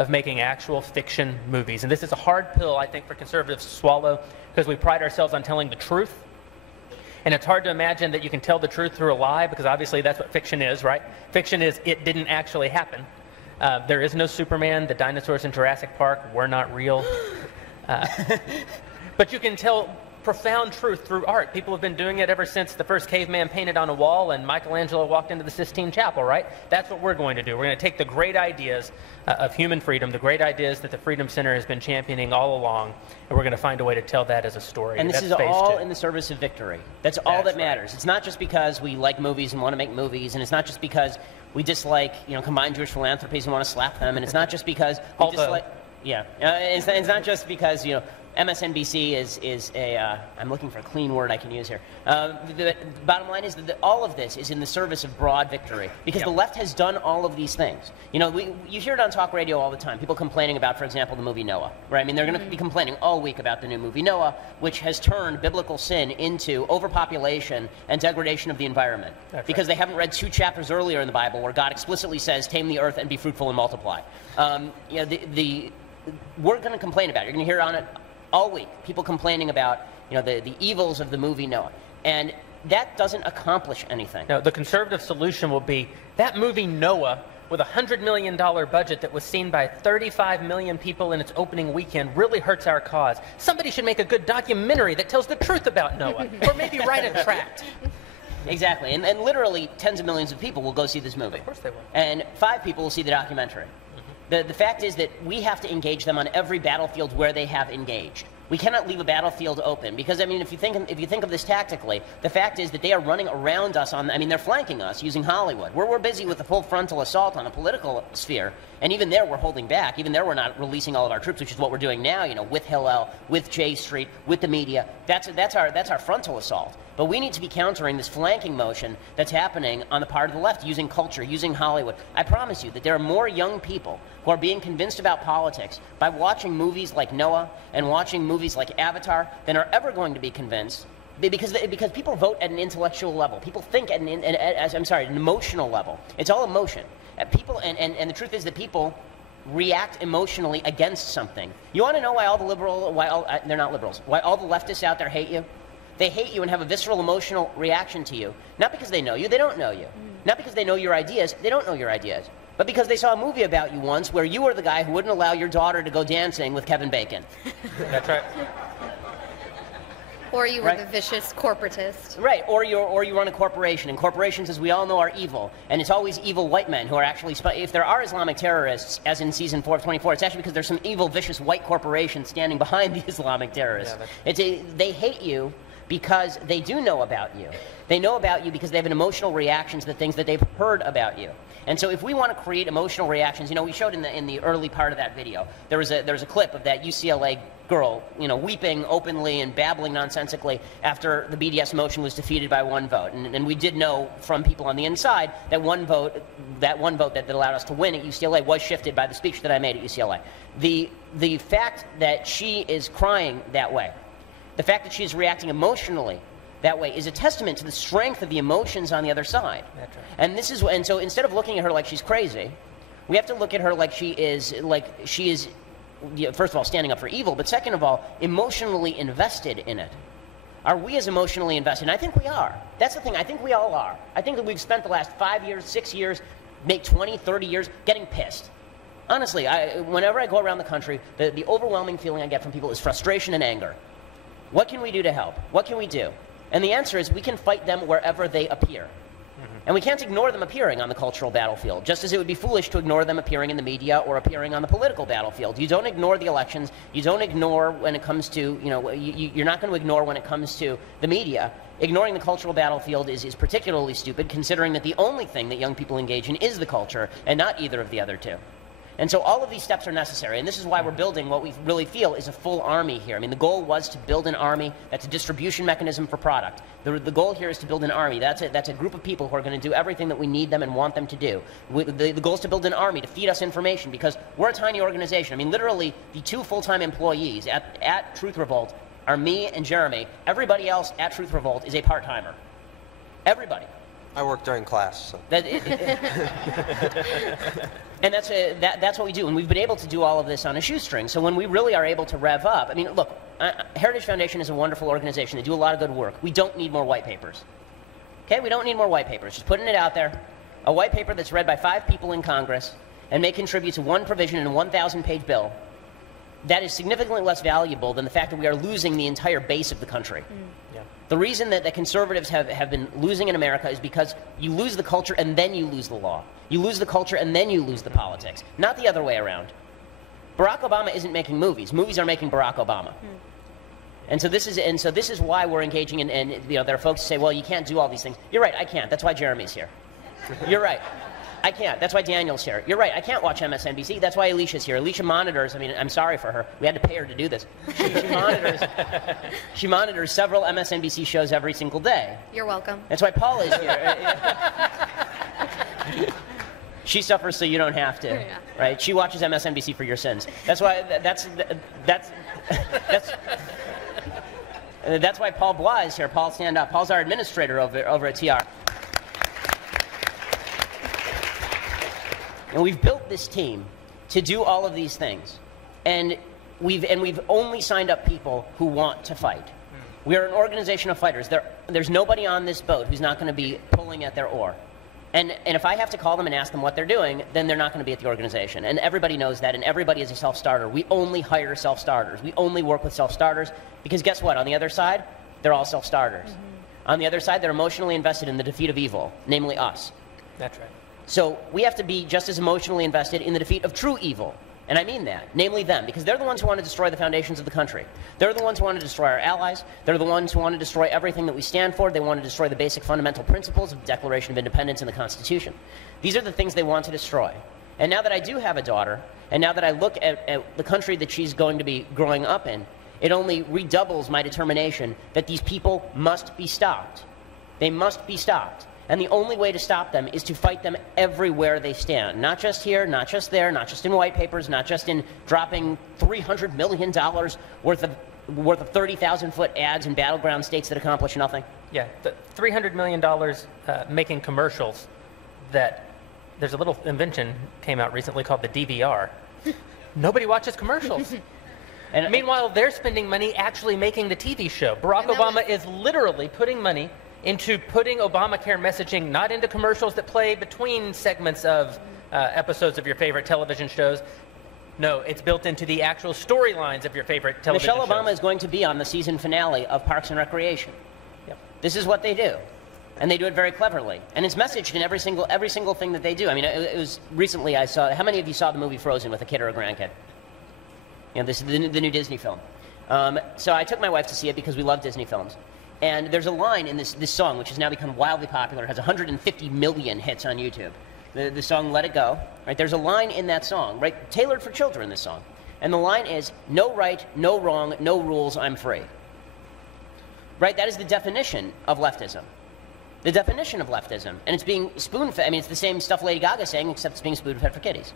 of making actual fiction movies. And this is a hard pill, I think, for conservatives to swallow because we pride ourselves on telling the truth. And it's hard to imagine that you can tell the truth through a lie because obviously that's what fiction is, right? Fiction is it didn't actually happen. There is no Superman. The dinosaurs in Jurassic Park were not real. But you can tell profound truth through art. People have been doing it ever since the first caveman painted on a wall and Michelangelo walked into the Sistine Chapel, right? That's what we're going to do. We're going to take the great ideas of human freedom, the great ideas that the Freedom Center has been championing all along, and we're going to find a way to tell that as a story. And this is all in the service of victory. That's all that matters. Right. It's not just because we like movies and want to make movies, and it's not just because we dislike, combined Jewish philanthropies and want to slap them, and it's not just because we dislike... Yeah. It's not just because, MSNBC is a, I'm looking for a clean word I can use here. The bottom line is that all of this is in the service of broad victory because the left has done all of these things. You hear it on talk radio all the time, people complaining about, for example, the movie Noah, right? I mean, they're going to be complaining all week about the new movie Noah, which has turned biblical sin into overpopulation and degradation of the environment. That's because they haven't read 2 chapters earlier in the Bible where God explicitly says, tame the earth and be fruitful and multiply. We're going to complain about it. You're going to hear on it all week, people complaining about the evils of the movie Noah. And that doesn't accomplish anything. No, the conservative solution will be that movie Noah with a $100 million budget that was seen by 35 million people in its opening weekend really hurts our cause. Somebody should make a good documentary that tells the truth about Noah, or maybe write a tract. Exactly, and literally tens of millions of people will go see this movie. Of course they will. And 5 people will see the documentary. The fact is that we have to engage them on every battlefield where they have engaged. We cannot leave a battlefield open because, I mean, if you think of this tactically, the fact is that they are running around us they're flanking us using Hollywood. We're busy with the full frontal assault on the political sphere, and even there we're holding back. Even there we're not releasing all of our troops, which is what we're doing now, with Hillel, with J Street, with the media. That's our frontal assault. But we need to be countering this flanking motion that's happening on the part of the left, using culture, using Hollywood. I promise you that there are more young people who are being convinced about politics by watching movies like Noah and watching movies like Avatar than are ever going to be convinced because people vote at an intellectual level. People think at an emotional level. It's all emotion. People and the truth is that people react emotionally against something. You want to know why they're not liberals, why all the leftists out there hate you? They hate you and have a visceral emotional reaction to you. Not because they know you, they don't know you. Not because they know your ideas, they don't know your ideas. But because they saw a movie about you once where you were the guy who wouldn't allow your daughter to go dancing with Kevin Bacon. That's right. Or you were the vicious corporatist. Right, or you run a corporation, and corporations, as we all know, are evil. And it's always evil white men who are actually, if there are Islamic terrorists, as in season 4 of 24, it's actually because there's some evil, vicious white corporations standing behind the Islamic terrorists. They hate you because they do know about you. They know about you because they have an emotional reaction to the things that they've heard about you. And so if we want to create emotional reactions, we showed in the early part of that video, there was a clip of that UCLA girl, weeping openly and babbling nonsensically after the BDS motion was defeated by 1 vote. And we did know from people on the inside that one vote that allowed us to win at UCLA was shifted by the speech that I made at UCLA. The fact that she is crying that way, the fact that she is reacting emotionally that way is a testament to the strength of the emotions on the other side. That's right. And so instead of looking at her like she's crazy, we have to look at her like she is first of all standing up for evil, but second of all emotionally invested in it. Are we as emotionally invested? And I think we are. That's the thing. I think we all are. I think that we've spent the last 5 years, 6 years, maybe 20, 30 years getting pissed. Honestly, whenever I go around the country, the overwhelming feeling I get from people is frustration and anger. What can we do to help? What can we do? And the answer is we can fight them wherever they appear. And we can't ignore them appearing on the cultural battlefield, just as it would be foolish to ignore them appearing in the media or appearing on the political battlefield. You don't ignore the elections. You don't ignore when it comes to, you're not going to ignore when it comes to the media. Ignoring the cultural battlefield is particularly stupid, considering that the only thing that young people engage in is the culture, and not either of the other two. And so all of these steps are necessary, and this is why we're building what we really feel is a full army here. I mean, the goal was to build an army that's a distribution mechanism for product. The goal here is to build an army. That's a group of people who are going to do everything that we need them and want them to do. The goal is to build an army to feed us information, because we're a tiny organization. I mean, literally, the 2 full-time employees at Truth Revolt are me and Jeremy. Everybody else at Truth Revolt is a part-timer. Everybody. I work during class. So. And that's what we do. And we've been able to do all of this on a shoestring. So when we really are able to rev up, I mean, look, Heritage Foundation is a wonderful organization. They do a lot of good work. We don't need more white papers. Okay? We don't need more white papers. Just putting it out there. A white paper that's read by 5 people in Congress and may contribute to one provision in a 1,000-page bill, that is significantly less valuable than the fact that we are losing the entire base of the country. Yeah. The reason that the conservatives have been losing in America is because you lose the culture and then you lose the law. You lose the culture and then you lose the politics, not the other way around. Barack Obama isn't making movies. Movies are making Barack Obama. And so this is why we're engaging in, and you know, there are folks who say, well, you can't do all these things. You're right, I can't. That's why Jeremy's here. You're right. I can't. That's why Daniel's here. You're right. I can't watch MSNBC. That's why Alicia's here. Alicia monitors. I mean, I'm sorry for her. We had to pay her to do this. She monitors several MSNBC shows every single day. You're welcome. That's why Paula is here. She suffers so you don't have to, Yeah. right? She watches MSNBC for your sins. That's why. That's why Paul Bois is here. Paul, stand up. Paul's our administrator over at TR. And we've built this team to do all of these things. And we've only signed up people who want to fight. We are an organization of fighters. There's nobody on this boat who's not going to be pulling at their oar. And if I have to call them and ask them what they're doing, then they're not going to be at the organization. And everybody knows that, and everybody is a self-starter. We only hire self-starters. We only work with self-starters because guess what? On the other side, they're all self-starters. On the other side, they're emotionally invested in the defeat of evil, namely us. That's right. So we have to be just as emotionally invested in the defeat of true evil. And I mean that, namely them, because they're the ones who want to destroy the foundations of the country. They're the ones who want to destroy our allies. They're the ones who want to destroy everything that we stand for. They want to destroy the basic fundamental principles of the Declaration of Independence and the Constitution. These are the things they want to destroy. And now that I do have a daughter, and now that I look at the country that she's going to be growing up in, it only redoubles my determination that these people must be stopped. They must be stopped. And the only way to stop them is to fight them everywhere they stand. Not just here, not just there, not just in white papers, not just in dropping $300 million worth of 30,000-foot ads in battleground states that accomplish nothing. Yeah, the $300 million making commercials that there's a little invention came out recently called the DVR. Nobody watches commercials. And meanwhile, they're spending money actually making the TV show. Barack Obama is literally putting money into putting Obamacare messaging not into commercials that play between segments of episodes of your favorite television shows. No, it's built into the actual storylines of your favorite television shows. Michelle Obama is going to be on the season finale of Parks and Recreation. Yep. This is what they do. And they do it very cleverly. And it's messaged in every single thing that they do. I mean, it was recently I saw, how many of you saw the movie Frozen with a kid or a grandkid? You know, this is the new Disney film. So I took my wife to see it because we love Disney films. And there's a line in this song, which has now become wildly popular. It has 150 million hits on YouTube. The song Let It Go. Right? There's a line in that song, right, tailored for children, this song. And the line is, no right, no wrong, no rules, I'm free. Right? That is the definition of leftism. The definition of leftism. And it's being spoon-fed. I mean, it's the same stuff Lady Gaga's saying, except it's being spoon-fed for kiddies.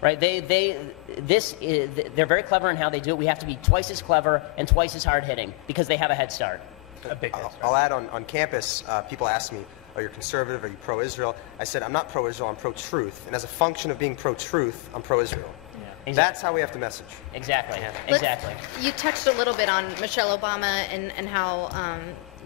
Right? They're very clever in how they do it. We have to be twice as clever and twice as hard-hitting because they have a head start. I'll add on campus, people ask me, are you conservative, are you pro-Israel? I said, I'm not pro-Israel, I'm pro-truth. And as a function of being pro-truth, I'm pro-Israel. Yeah. Exactly. That's how we have to message. Exactly. Yeah. Exactly. You touched a little bit on Michelle Obama and how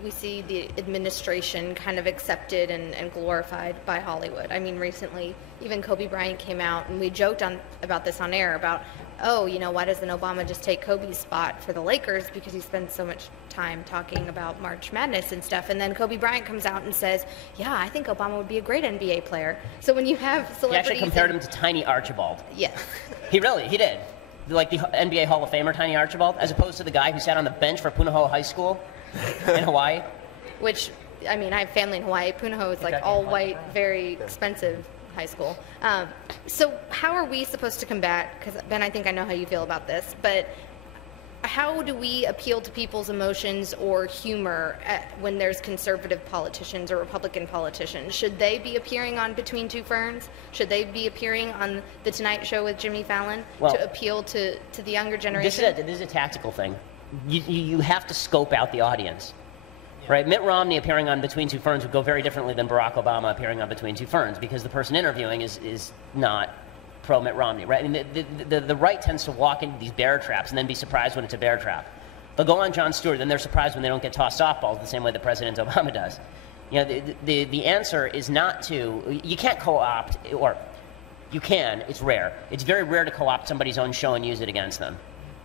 we see the administration kind of accepted and glorified by Hollywood. I mean, recently, even Kobe Bryant came out, and we joked about this on air about, oh, you know, why doesn't Obama just take Kobe's spot for the Lakers because he spends so much time talking about March Madness and stuff. And then Kobe Bryant comes out and says, yeah, I think Obama would be a great NBA player. So when you have celebrities... He actually compared him to Tiny Archibald. Yes. He did. Like the NBA Hall of Famer, Tiny Archibald, as opposed to the guy who sat on the bench for Punahou High School in Hawaii. Which, I mean, I have family in Hawaii. Punahou is like all white, very expensive high school. So how are we supposed to combat, because Ben, I think I know how you feel about this, but how do we appeal to people's emotions or humor when there's conservative politicians or Republican politicians? Should they be appearing on Between Two Ferns? Should they be appearing on The Tonight Show with Jimmy Fallon to appeal to the younger generation? This is a tactical thing. You have to scope out the audience. right? Mitt Romney appearing on Between Two Ferns would go very differently than Barack Obama appearing on Between Two Ferns, because the person interviewing is not pro-Mitt Romney, right? I mean, the right tends to walk into these bear traps and then be surprised when it's a bear trap. They'll go on Jon Stewart, then they're surprised when they don't get tossed softballs the same way that President Obama does. You know, the answer is not to, you can't co-opt, or you can, it's rare. It's very rare to co-opt somebody's own show and use it against them.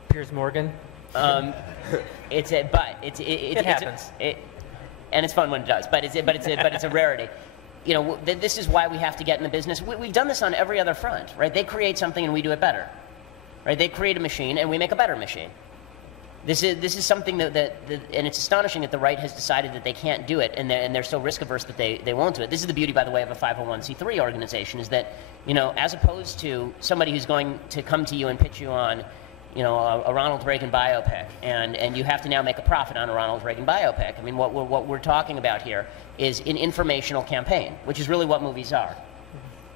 Piers Morgan. It happens. And it's fun when it does, but it's a rarity. You know, this is why we have to get in the business. We've done this on every other front, right? They create something and we do it better, right? They create a machine and we make a better machine. This is something and it's astonishing that the right has decided that they can't do it, and they're so risk averse that they won't do it. This is the beauty, by the way, of a 501c3 organization, is that, you know, as opposed to somebody who's going to come to you and pitch you on, you know, a Ronald Reagan biopic, and you have to now make a profit on a Ronald Reagan biopic. I mean, what we're talking about here is an informational campaign, which is really what movies are.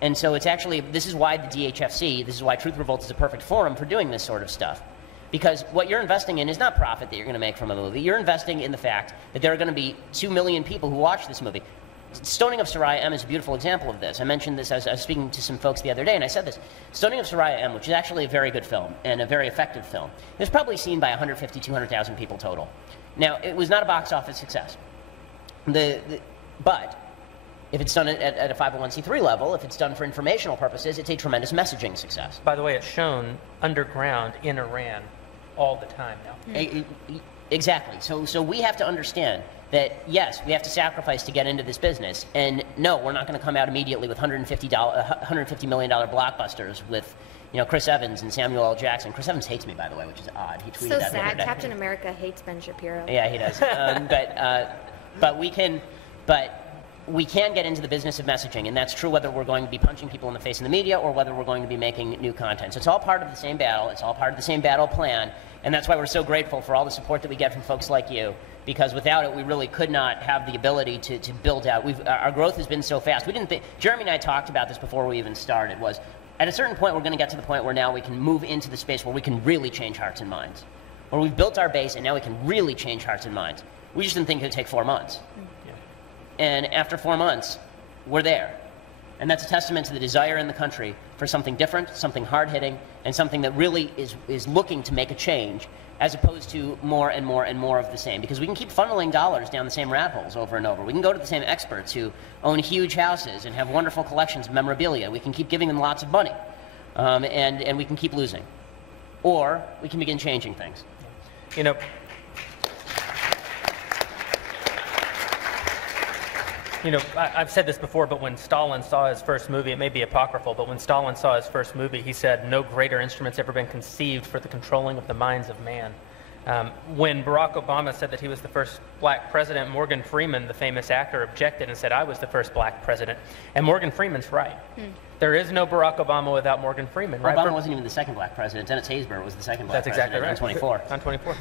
And so it's actually, this is why the DHFC, this is why Truth Revolt is a perfect forum for doing this sort of stuff. Because what you're investing in is not profit that you're going to make from a movie. You're investing in the fact that there are going to be 2 million people who watch this movie. Stoning of Soraya M is a beautiful example of this. I mentioned this as I was speaking to some folks the other day, and I said this. Stoning of Soraya M, which is actually a very good film and a very effective film, it was probably seen by 150, 200,000 people total. Now, it was not a box office success. But if it's done at a 501c3 level, if it's done for informational purposes, it's a tremendous messaging success. By the way, it's shown underground in Iran all the time now. Exactly. So we have to understand that, yes, we have to sacrifice to get into this business, and no, we're not going to come out immediately with $150 million blockbusters with, you know, Chris Evans and Samuel L. Jackson. Chris Evans hates me, by the way, which is odd. He tweeted so that the other sad. day. Captain America hates Ben Shapiro. Yeah, he does. But we can get into the business of messaging, and that's true whether we're going to be punching people in the face in the media or whether we're going to be making new content. So it's all part of the same battle. It's all part of the same battle plan, and that's why we're so grateful for all the support that we get from folks like you, because without it, we really could not have the ability to build out. Our growth has been so fast. Jeremy and I talked about this before we even started, was at a certain point, we're going to get to the point where now we can move into the space where we can really change hearts and minds, where we've built our base, and now we can really change hearts and minds. We just didn't think it would take 4 months. And after 4 months, we're there. And that's a testament to the desire in the country for something different, something hard-hitting, and something that really is looking to make a change, as opposed to more and more and more of the same. Because we can keep funneling dollars down the same rat holes over and over. We can go to the same experts who own huge houses and have wonderful collections of memorabilia. We can keep giving them lots of money, and we can keep losing. Or we can begin changing things. You know, I've said this before, but when Stalin saw his first movie, it may be apocryphal, but when Stalin saw his first movie, he said, "No greater instrument's ever been conceived for the controlling of the minds of man." When Barack Obama said that he was the first black president, Morgan Freeman, the famous actor, objected and said, "I was the first black president." And Morgan Freeman's right. There is no Barack Obama without Morgan Freeman, right? Obama wasn't even the second black president. Dennis Haysbert was the second black president. That's exactly right. On 24. On 24.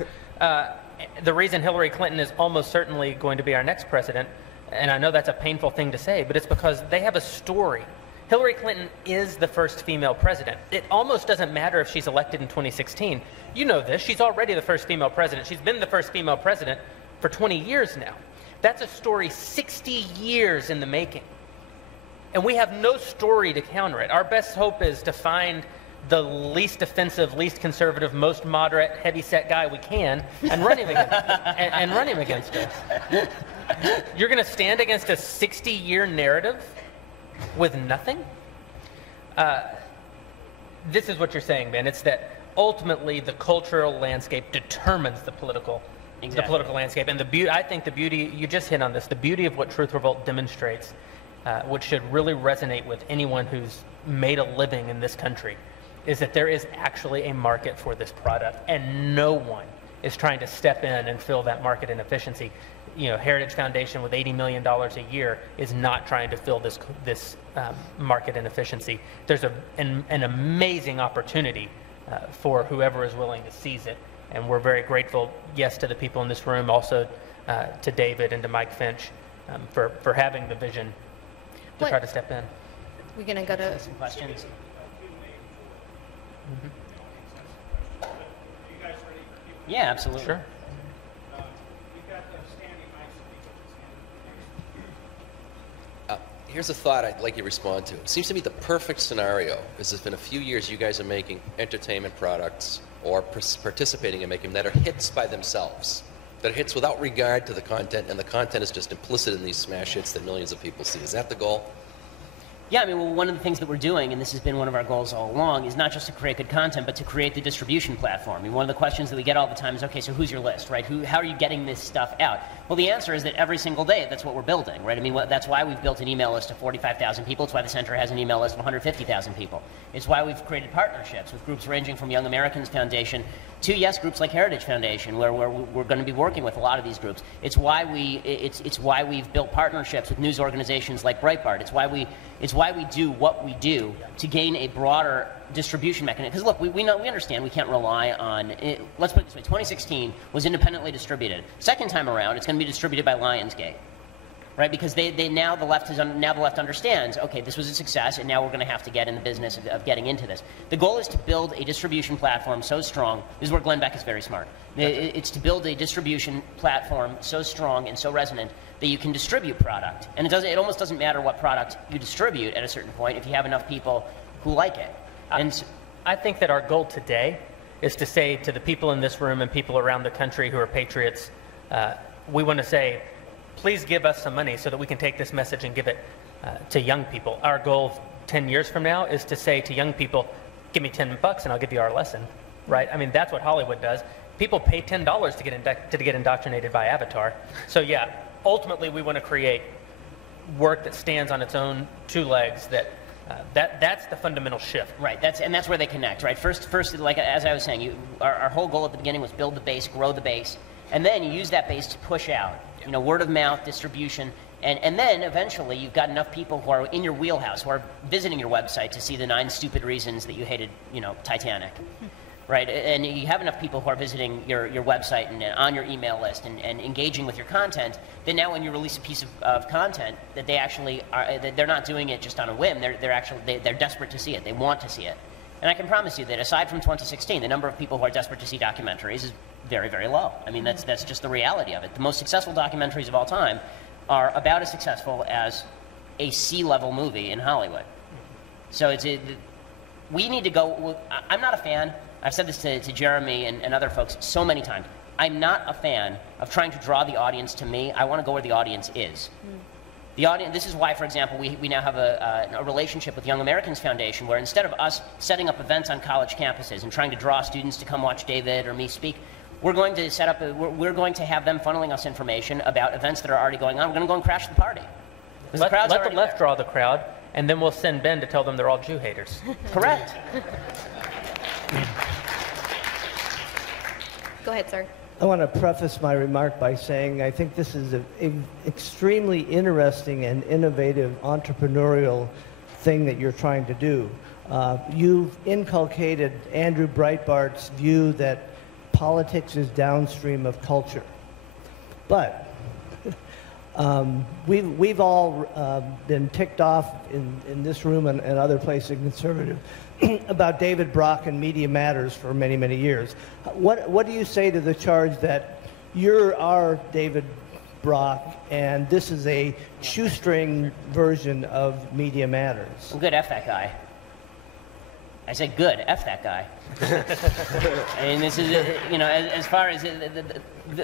The reason Hillary Clinton is almost certainly going to be our next president, and I know that's a painful thing to say, but it's because they have a story. Hillary Clinton is the first female president. It almost doesn't matter if she's elected in 2016. You know this. She's already the first female president. She's been the first female president for 20 years now. That's a story 60 years in the making. And we have no story to counter it. Our best hope is to find the least offensive, least conservative, most moderate, heavy-set guy we can and run him against us. You're going to stand against a 60-year narrative with nothing? This is what you're saying, man. It's that ultimately the cultural landscape determines the political landscape. And I think the beauty, you just hit on this, the beauty of what Truth Revolt demonstrates, which should really resonate with anyone who's made a living in this country, is that there is actually a market for this product, and no one is trying to step in and fill that market inefficiency. You know, Heritage Foundation with $80 million a year is not trying to fill this market inefficiency. There's an amazing opportunity for whoever is willing to seize it, and we're very grateful, yes, to the people in this room, also to David and to Mike Finch for having the vision to try to step in. We're going to go to some questions. Yeah, absolutely. Sure. We've got the standing mics that we here's a thought I'd like you to respond to. It seems to me the perfect scenario is if in a few years you guys are making entertainment products or participating in making them that are hits by themselves, that are hits without regard to the content, and the content is just implicit in these smash hits that millions of people see. Is that the goal? Yeah, I mean, well, one of the things that we're doing, and this has been one of our goals all along, is not just to create good content, but to create the distribution platform. I mean, one of the questions that we get all the time is, okay, so who's your list, right? How are you getting this stuff out? Well, the answer is that every single day, that's what we're building, right? I mean, that's why we've built an email list of 45,000 people. It's why the center has an email list of 150,000 people. It's why we've created partnerships with groups ranging from Young Americans Foundation to, yes, groups like Heritage Foundation, where we're going to be working with a lot of these groups. It's why we've built partnerships with news organizations like Breitbart. It's why we do what we do to gain a broader distribution mechanism. Because look, we understand we can't rely on it. Let's put it this way: 2016 was independently distributed. Second time around, it's going to be distributed by Lionsgate, right? Because now the left understands. Okay, this was a success, and now we're going to have to get in the business of getting into this. The goal is to build a distribution platform so strong. This is where Glenn Beck is very smart. It's to build a distribution platform so strong and so resonant that you can distribute product. And it almost doesn't matter what product you distribute at a certain point if you have enough people who like it. And I think that our goal today is to say to the people in this room and people around the country who are patriots, we want to say, please give us some money so that we can take this message and give it to young people. Our goal 10 years from now is to say to young people, give me $10 and I'll give you our lesson, right? I mean, that's what Hollywood does. People pay $10 to get indoctrinated by Avatar. So yeah, ultimately we want to create work that stands on its own two legs, that's the fundamental shift. Right, that's where they connect, right? First, like as I was saying, our whole goal at the beginning was build the base, grow the base, and then you use that base to push out, word of mouth, distribution, and then eventually you've got enough people who are in your wheelhouse, who are visiting your website to see the 9 stupid reasons that you hated, Titanic. Right, and you have enough people who are visiting your website and on your email list and engaging with your content, that now when you release a piece of content, that they actually are, that they're not doing it just on a whim. They're desperate to see it. They want to see it. And I can promise you that aside from 2016, the number of people who are desperate to see documentaries is very, very low. I mean, that's just the reality of it. The most successful documentaries of all time are about as successful as a C-level movie in Hollywood. So we need to go. I'm not a fan. I've said this to Jeremy and other folks so many times. I'm not a fan of trying to draw the audience to me. I want to go where the audience is. The audience. This is why, for example, we now have a relationship with Young Americans Foundation, where instead of us setting up events on college campuses and trying to draw students to come watch David or me speak, we're going to set up. We're going to have them funneling us information about events that are already going on. We're going to go and crash the party. Let the left draw the crowd, and then we'll send Ben to tell them they're all Jew haters. Correct. Go ahead, sir. I want to preface my remark by saying I think this is an extremely interesting and innovative entrepreneurial thing that you're trying to do. You've inculcated Andrew Breitbart's view that politics is downstream of culture. But we've all been ticked off in this room and other places in conservative about David Brock and Media Matters for many, many years. What do you say to the charge that you're our David Brock and this is a shoestring version of Media Matters? Well, good, F that guy. I said good, F that guy. I mean, this is, as far as,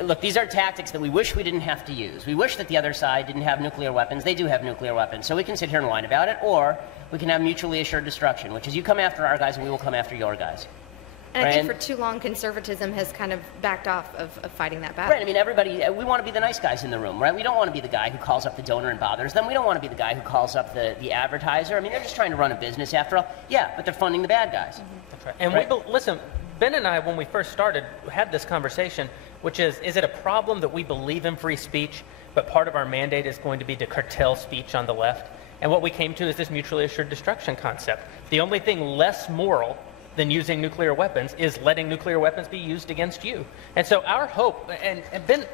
look, these are tactics that we wish we didn't have to use. We wish that the other side didn't have nuclear weapons. They do have nuclear weapons. So we can sit here and whine about it, or we can have mutually assured destruction, which is you come after our guys and we will come after your guys. And I think for too long, conservatism has kind of backed off of fighting that battle. Right. I mean, everybody, we want to be the nice guys in the room, right? We don't want to be the guy who calls up the donor and bothers them. We don't want to be the guy who calls up the advertiser. I mean, they're just trying to run a business after all. Yeah, but they're funding the bad guys. Mm-hmm. That's right. And listen, Ben and I, when we first started, had this conversation, which is it a problem that we believe in free speech, but part of our mandate is going to be to curtail speech on the left? And what we came to is this mutually assured destruction concept. The only thing less moral than using nuclear weapons is letting nuclear weapons be used against you. And so our hope, and Ben,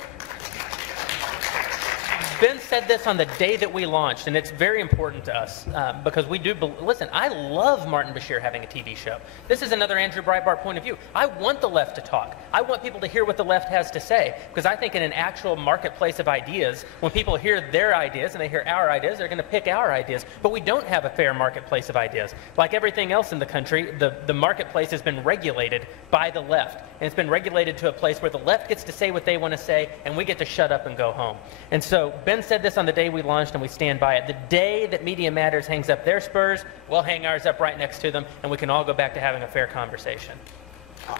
Ben said this on the day that we launched, and it's very important to us because we do. Listen, I love Martin Bashir having a TV show. This is another Andrew Breitbart point of view. I want the left to talk. I want people to hear what the left has to say because I think in an actual marketplace of ideas, when people hear their ideas and they hear our ideas, they're going to pick our ideas. But we don't have a fair marketplace of ideas. Like everything else in the country, the marketplace has been regulated by the left. And it's been regulated to a place where the left gets to say what they want to say, and we get to shut up and go home. And so Ben said this on the day we launched, and we stand by it. The day that Media Matters hangs up their spurs, we'll hang ours up right next to them, and we can all go back to having a fair conversation.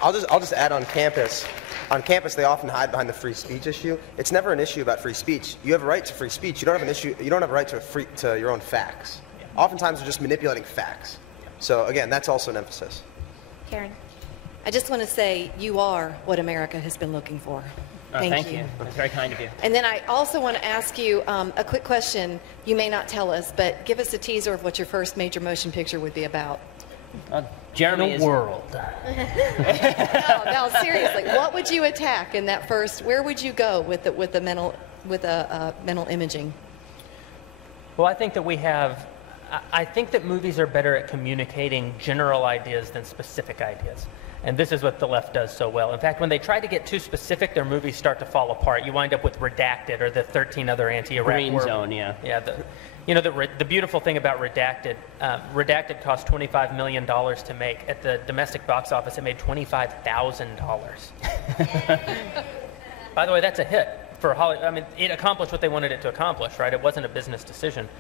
I'll just add on campus. On campus, they often hide behind the free speech issue. It's never an issue about free speech. You have a right to free speech. You don't have an issue. You don't have a right to your own facts. Oftentimes, they're just manipulating facts. So again, that's also an emphasis. Karen. I just want to say you are what America has been looking for. Thank you. That's very kind of you. And then I also want to ask you a quick question. You may not tell us, but give us a teaser of what your first major motion picture would be about. Jeremy the world. No, seriously. What would you attack in that first? Where would you go with the mental imaging? Well, I think that I think that movies are better at communicating general ideas than specific ideas. And this is what the left does so well. In fact, when they try to get too specific, their movies start to fall apart. You wind up with Redacted or the 13 other anti-Iraq Green Zone, yeah. Yeah. The beautiful thing about Redacted, Redacted cost $25 million to make. At the domestic box office, it made $25,000. By the way, that's a hit for Hollywood. I mean, it accomplished what they wanted it to accomplish, right? It wasn't a business decision.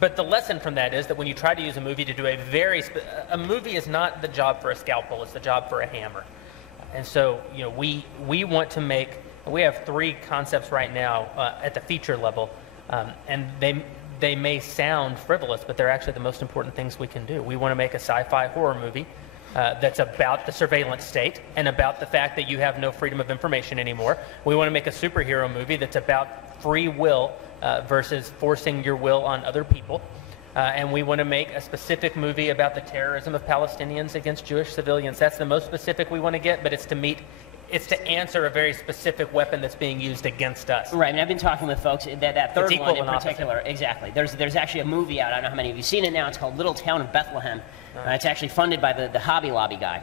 But the lesson from that is that when you try to use a movie to do a movie is not the job for a scalpel, it's the job for a hammer. And so, we want to we have 3 concepts right now at the feature level, and they may sound frivolous, but they're actually the most important things we can do. We want to make a sci-fi horror movie that's about the surveillance state and about the fact that you have no freedom of information anymore. We want to make a superhero movie that's about free will versus forcing your will on other people. And we want to make a specific movie about the terrorism of Palestinians against Jewish civilians. That's the most specific we want to get, but it's to answer a very specific weapon that's being used against us. Right, and I've been talking with folks, that third It's one in equal and particular, opposite. Exactly. There's actually a movie out, I don't know how many of you have seen it now, it's called Little Town of Bethlehem. It's actually funded by the Hobby Lobby guy,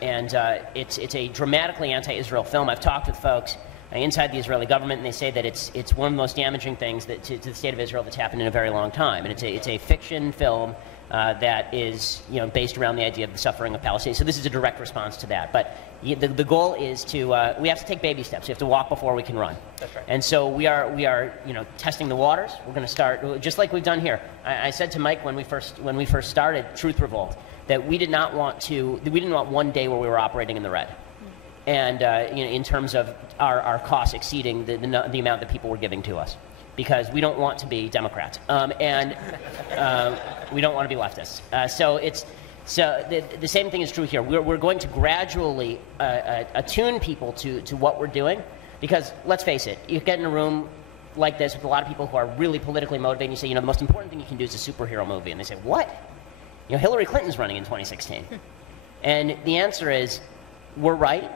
and it's a dramatically anti-Israel film. I've talked with folks inside the Israeli government, and they say that it's one of the most damaging things to the state of Israel that's happened in a very long time. And it's a fiction film that is based around the idea of the suffering of Palestinians. So this is a direct response to that. But the goal is to we have to take baby steps. We have to walk before we can run. That's right. And so we are testing the waters. We're going to start just like we've done here. I said to Mike when we first started Truth Revolt that we didn't want one day where we were operating in the red. And in terms of our costs exceeding the amount that people were giving to us, because we don't want to be Democrats, and we don't want to be leftists. So the same thing is true here. We're going to gradually attune people to what we're doing, because let's face it, you get in a room like this with a lot of people who are really politically motivated, and you say, the most important thing you can do is a superhero movie, and they say, what? Hillary Clinton's running in 2016, and the answer is, we're right.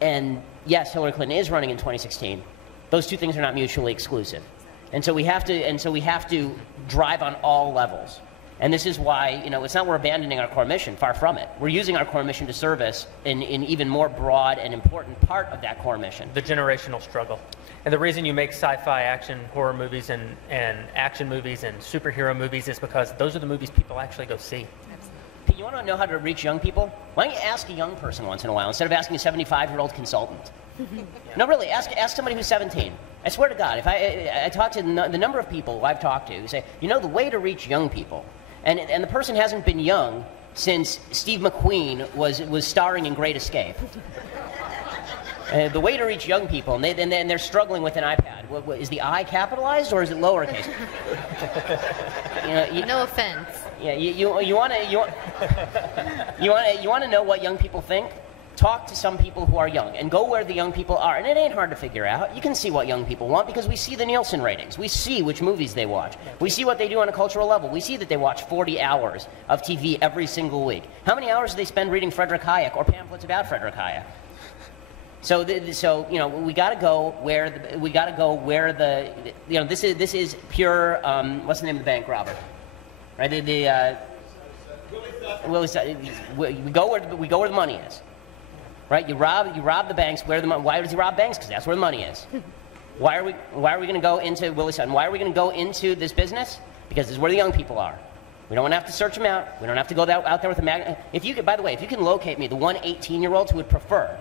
And yes, Hillary Clinton is running in 2016. Those two things are not mutually exclusive, and so we have to drive on all levels. And this is why it's not we're abandoning our core mission. Far from it. We're using our core mission to service in even more broad and important part of that core mission. The generational struggle. And the reason you make sci-fi action horror movies and action movies and superhero movies is because those are the movies people actually go see. You want to know how to reach young people? Why don't you ask a young person once in a while instead of asking a 75-year-old consultant? No, really, ask somebody who's 17. I swear to God, if I talk to the number of people who I've talked to who say, the way to reach young people, and the person hasn't been young since Steve McQueen was starring in Great Escape. The way to reach young people, and they're struggling with an iPad. What, is the I capitalized or is it lowercase? No offense. Yeah, you want to know what young people think? Talk to some people who are young and go where the young people are. And it ain't hard to figure out. You can see what young people want because we see the Nielsen ratings. We see which movies they watch. We see what they do on a cultural level. We see that they watch 40 hours of TV every single week. How many hours do they spend reading Friedrich Hayek or pamphlets about Friedrich Hayek? So, you know, we got to go where this is pure. What's the name of the bank robber? Right. We go where the money is. Right. You rob the banks where the money. Why does he rob banks? Because that's where the money is. Why are we going to go into Willie Sutton? Why are we going to go into this business? Because this is where the young people are. We don't want to have to search them out. We don't have to go out there with a magnet. By the way, if you can locate me the one 18-year-old who would prefer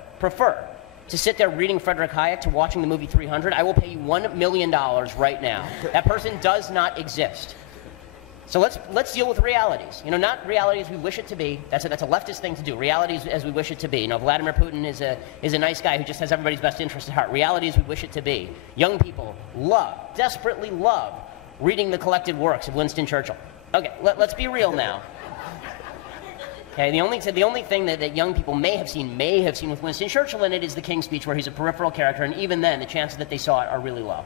to sit there reading Frederick Hayek to watching the movie 300, I will pay you $1 million right now. That person does not exist. So let's deal with realities. You know, not reality as we wish it to be. That's a leftist thing to do. Reality as we wish it to be. You know, Vladimir Putin is a nice guy who just has everybody's best interest at heart. Reality as we wish it to be. Young people desperately love reading the collected works of Winston Churchill. Okay, let's be real now. Okay, the only thing that young people may have seen with Winston Churchill in it is the King's Speech, where he's a peripheral character, and even then, the chances that they saw it are really low.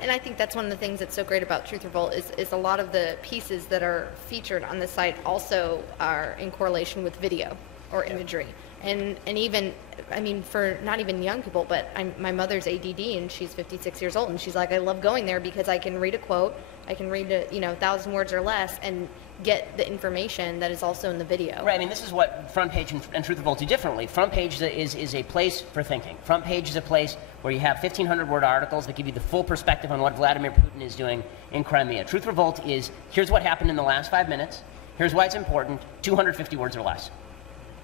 And I think that's one of the things that's so great about Truth Revolt is a lot of the pieces that are featured on the site also are in correlation with video or imagery. And even, I mean, for not even young people, but my mother's ADD and she's 56 years old, and she's like, I love going there because I can read a quote, I can read 1,000 words or less and get the information that is also in the video. Right. I mean, this is what Front Page and Truth Revolt do differently. Front Page is a place for thinking. Front Page is a place where you have 1,500-word articles that give you the full perspective on what Vladimir Putin is doing in Crimea. Truth Revolt is, here's what happened in the last 5 minutes, here's why it's important, 250 words or less.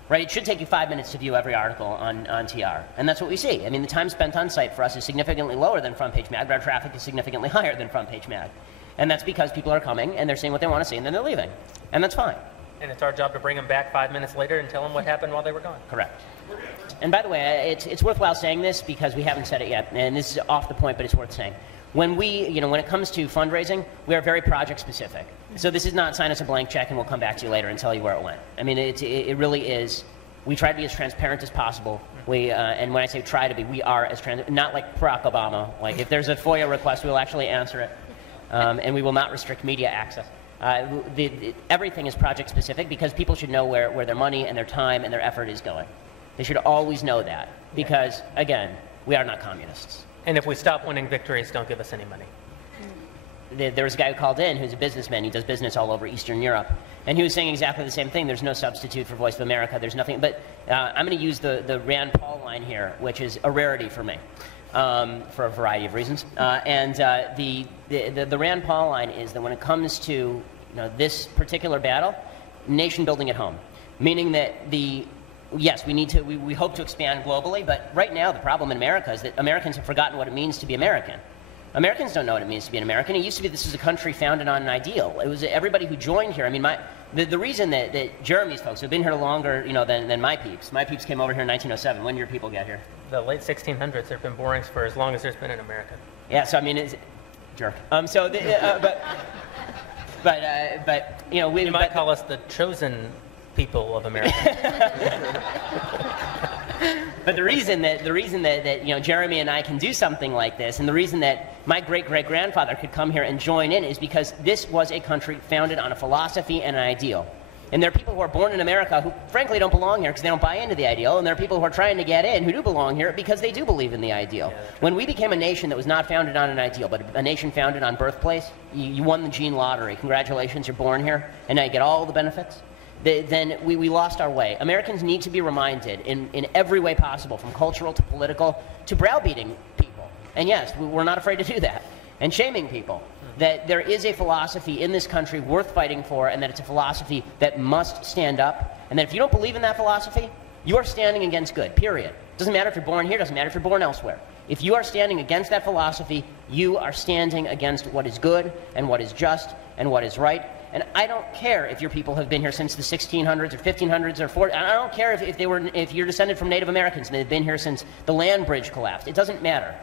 Right? It should take you 5 minutes to view every article on TR. And that's what we see. I mean, the time spent on site for us is significantly lower than Front Page Mag, but our traffic is significantly higher than Front Page Mag. And that's because people are coming and they're seeing what they want to see and then they're leaving. And that's fine. And it's our job to bring them back 5 minutes later and tell them what happened while they were gone. Correct. And by the way, it's worthwhile saying this because we haven't said it yet, and this is off the point, but it's worth saying. When when it comes to fundraising, we are very project specific. So this is not sign us a blank check and we'll come back to you later and tell you where it went. I mean, it really is. We try to be as transparent as possible. And when I say try to be, we are as transparent. Not like Barack Obama. Like if there's a FOIA request, we'll actually answer it. And we will not restrict media access. Everything is project specific because people should know where their money and their time and their effort is going. They should always know that because, again, we are not communists. And if we stop winning victories, don't give us any money. There was a guy who called in who's a businessman. He does business all over Eastern Europe. And he was saying exactly the same thing. There's no substitute for Voice of America. There's nothing. But I'm going to use the Rand Paul line here, which is a rarity for me. For a variety of reasons. The Rand Paul line is that when it comes to this particular battle, nation building at home. Meaning that yes, we hope to expand globally, but right now the problem in America is that Americans have forgotten what it means to be American. Americans don't know what it means to be an American. It used to be this was a country founded on an ideal. It was everybody who joined here. I mean, the reason that Jeremy's folks have been here longer, than my peeps. My peeps came over here in 1907. When did your people get here? The late 1600s. There have been borings for as long as there's been in America. Yeah. So I mean, it's jerk. You might call us the chosen people of America. But the reason that Jeremy and I can do something like this, and the reason that my great-great-grandfather could come here and join in is because this was a country founded on a philosophy and an ideal. And there are people who are born in America who frankly don't belong here because they don't buy into the ideal, and there are people who are trying to get in who do belong here because they do believe in the ideal. When we became a nation that was not founded on an ideal, but a nation founded on birthplace, you won the gene lottery. Congratulations, you're born here, and now you get all the benefits. Then we lost our way. Americans need to be reminded in every way possible, from cultural to political to browbeating people. And yes, we're not afraid to do that. And shaming people. That there is a philosophy in this country worth fighting for, and that it's a philosophy that must stand up. And that if you don't believe in that philosophy, you are standing against good, period. Doesn't matter if you're born here, doesn't matter if you're born elsewhere. If you are standing against that philosophy, you are standing against what is good and what is just and what is right. And I don't care if your people have been here since the 1600s or 1500s or 40s. I don't care if you're descended from Native Americans and they've been here since the land bridge collapsed. It doesn't matter.